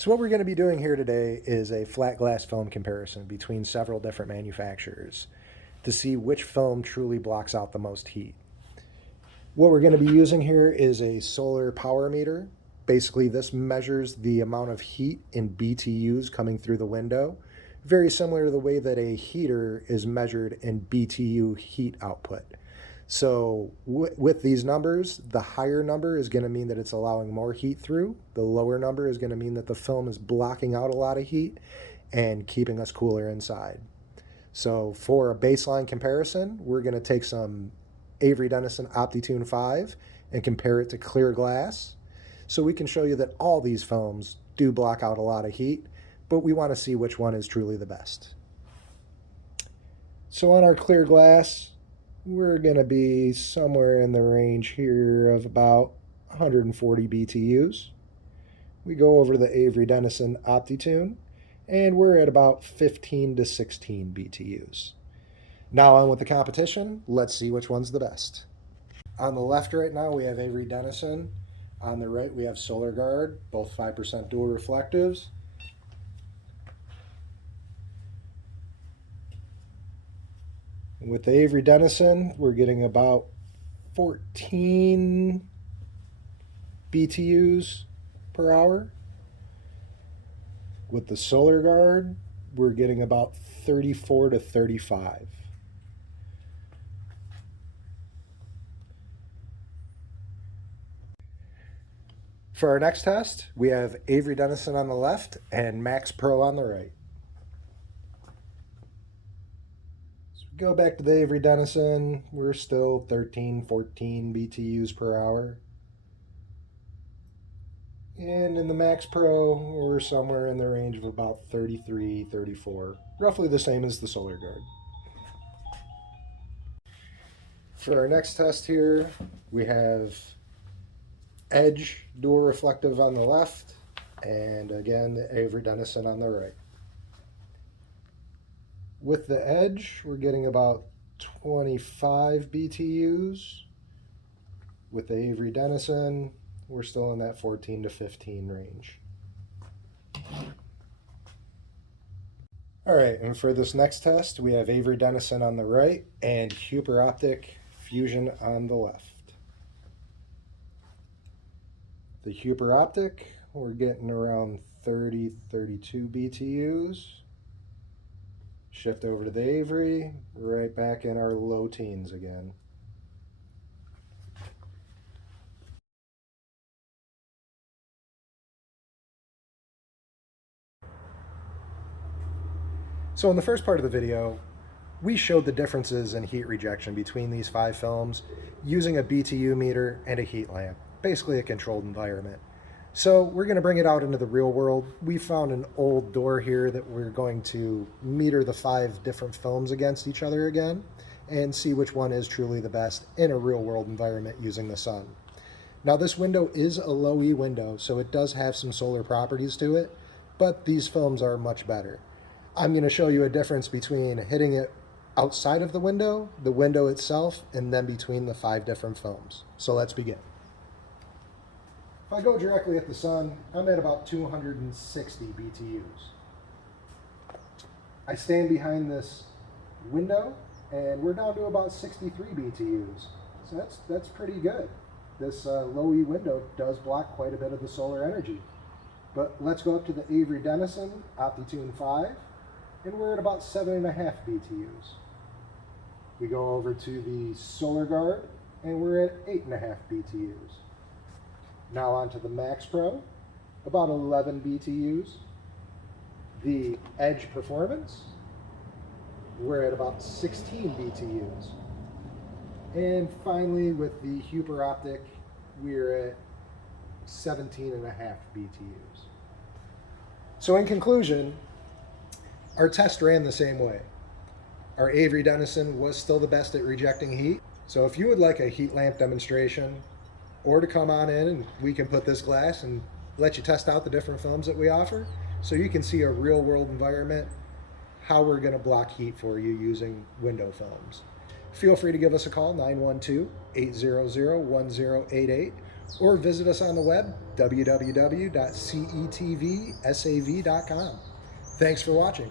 So what we're going to be doing here today is a flat glass film comparison between several different manufacturers to see which film truly blocks out the most heat. What we're going to be using here is a solar power meter. Basically, this measures the amount of heat in BTUs coming through the window, very similar to the way that a heater is measured in BTU heat output. So with these numbers, the higher number is going to mean that it's allowing more heat through. The lower number is going to mean that the film is blocking out a lot of heat and keeping us cooler inside. So for a baseline comparison, we're going to take some Avery Dennison OptiTune 5 and compare it to clear glass. So we can show you that all these films do block out a lot of heat, but we want to see which one is truly the best. So on our clear glass, we're going to be somewhere in the range here of about 140 BTUs. We go over to the Avery Dennison OptiTune, and we're at about 15 to 16 BTUs. Now on with the competition. Let's see which one's the best. On the left right now, we have Avery Dennison. On the right, we have SolarGard, both 5% dual reflectives. With the Avery Dennison, we're getting about 14 BTUs per hour. With the SolarGard, we're getting about 34 to 35. For our next test, we have Avery Dennison on the left and Maxpro on the right. Go back to the Avery Dennison, we're still 13, 14 BTUs per hour. And in the Maxpro, we're somewhere in the range of about 33, 34, roughly the same as the SolarGard. For our next test here, we have Edge dual reflective on the left, and again, the Avery Dennison on the right. With the Edge, we're getting about 25 BTUs. With the Avery Dennison, we're still in that 14 to 15 range. All right, and for this next test, we have Avery Dennison on the right and Huper Optik Fusion on the left. The Huper Optik, we're getting around 30, 32 BTUs. Shift over to the Avery, right back in our low teens again. So in the first part of the video, we showed the differences in heat rejection between these 5 films using a BTU meter and a heat lamp, basically a controlled environment. So we're going to bring it out into the real world. We found an old door here that we're going to meter the 5 different films against each other again and see which one is truly the best in a real world environment using the sun. Now this window is a low E window, so it does have some solar properties to it, but these films are much better. I'm going to show you a difference between hitting it outside of the window itself, and then between the 5 different films. So let's begin. If I go directly at the sun, I'm at about 260 BTUs. I stand behind this window and we're down to about 63 BTUs. So that's pretty good. This low E window does block quite a bit of the solar energy. But let's go up to the Avery Dennison OptiTune 5 and we're at about 7.5 BTUs. We go over to the SolarGard and we're at 8.5 BTUs. Now onto the Maxpro, about 11 BTUs. The Edge Performance, we're at about 16 BTUs. And finally with the Huper Optik, we're at 17.5 BTUs. So in conclusion, our test ran the same way. Our Avery Dennison was still the best at rejecting heat. So if you would like a heat lamp demonstration, or to come on in and we can put this glass and let you test out the different films that we offer so you can see a real world environment, how we're going to block heat for you using window films. Feel free to give us a call, 912-800-1088, or visit us on the web, www.cetvsav.com. Thanks for watching.